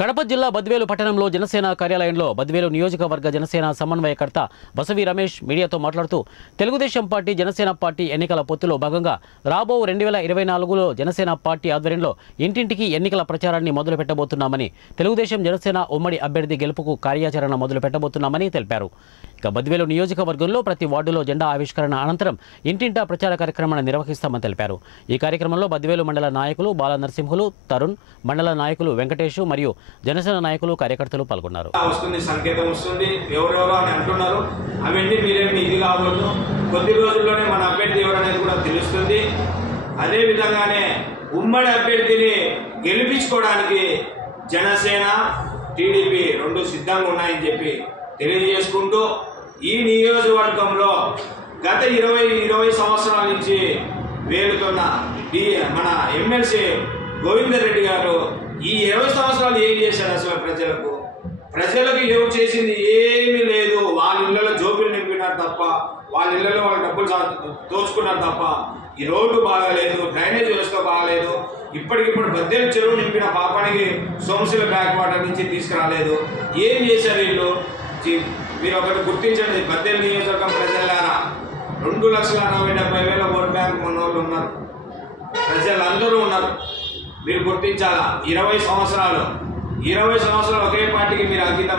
కడప జిల్లా బద్వేలు పట్టణంలో జనసేన కార్యాలయంలో బద్వేలు నియోజకవర్గ జనసేన సమన్వయకర్త బసవి రమేష్ మీడియాతో మాట్లాడుతూ తెలుగుదేశం పార్టీ జనసేన పార్టీ ఎన్నికల పొత్తులో భాగంగా రాబో 2024లో జనసేన పార్టీ ఆధ్వర్యంలో ఇంటింటికి ఎన్నికల ప్రచారాన్ని మొదలు పెట్టబోతున్నామని, తెలుగుదేశం జనసేన ఉమ్మడి అభ్యర్థి గెలుపుకు కార్యాచరణ మొదలు పెట్టబోతున్నామని తెలిపారు. ఇక బద్వేలు నియోజకవర్గంలో ప్రతి వార్డులో జెండా ఆవిష్కరణ అనంతరం ఇంటింటా ప్రచార కార్యక్రమాన్ని నిర్వహిస్తామని తెలిపారు. ఈ కార్యక్రమంలో బద్వేలు మండల నాయకులు బాల నరసింహులు, తరుణ్, మండల నాయకులు వెంకటేష్ మరియు జనసేన నాయకులు కార్యకర్తలు పాల్గొన్నారు. సంకేతం వస్తుంది, ఎవరెవరో అని అంటున్నారు. అవన్నీ మీరేమి ఇది కావద్దు. కొద్ది రోజుల్లోనే మన అభ్యర్థి ఎవరనేది కూడా తెలుస్తుంది. అదే విధంగానే ఉమ్మడి అభ్యర్థిని గెలిపించుకోవడానికి జనసేన టీడీపీ రెండు సిద్ధంగా ఉన్నాయని చెప్పి తెలియజేసుకుంటూ, ఈ నియోజకవర్గంలో గత 20 సంవత్సరాల నుంచి వేలుతున్న మన ఎమ్మెల్సీ గోవిందరెడ్డి గారు ఈ 20 సంవత్సరాలు ఏం చేశారు? అసలు ప్రజలకు ఎవరు చేసింది ఏమీ లేదు. వాళ్ళ ఇళ్లలో జోబులు నింపినారు తప్ప, వాళ్ళ ఇళ్లలో వాళ్ళ డబ్బులు దోచుకున్నారు తప్ప ఈ రోడ్డు బాగాలేదు, డ్రైనేజ్ వ్యవస్థ బాగాలేదు. ఇప్పటికిప్పుడు బద్దెలు చెరువు నింపిన పాపానికి సోమశిల బ్యాక్ వాటర్ నుంచి తీసుకురాలేదు. ఏం చేశారు వీళ్ళు? మీరు ఒకటి గుర్తించండి, బద్దెలు నియోజకవర్గం ప్రజలారా, 2,40,70,000 ఓట్ బ్యాంక్ ఉన్నోళ్ళు ఉన్నారు, ప్రజలందరూ ఉన్నారు. మీరు గుర్తించాలా, 20 సంవత్సరాలు ఒకే పార్టీకి మీరు అంకితం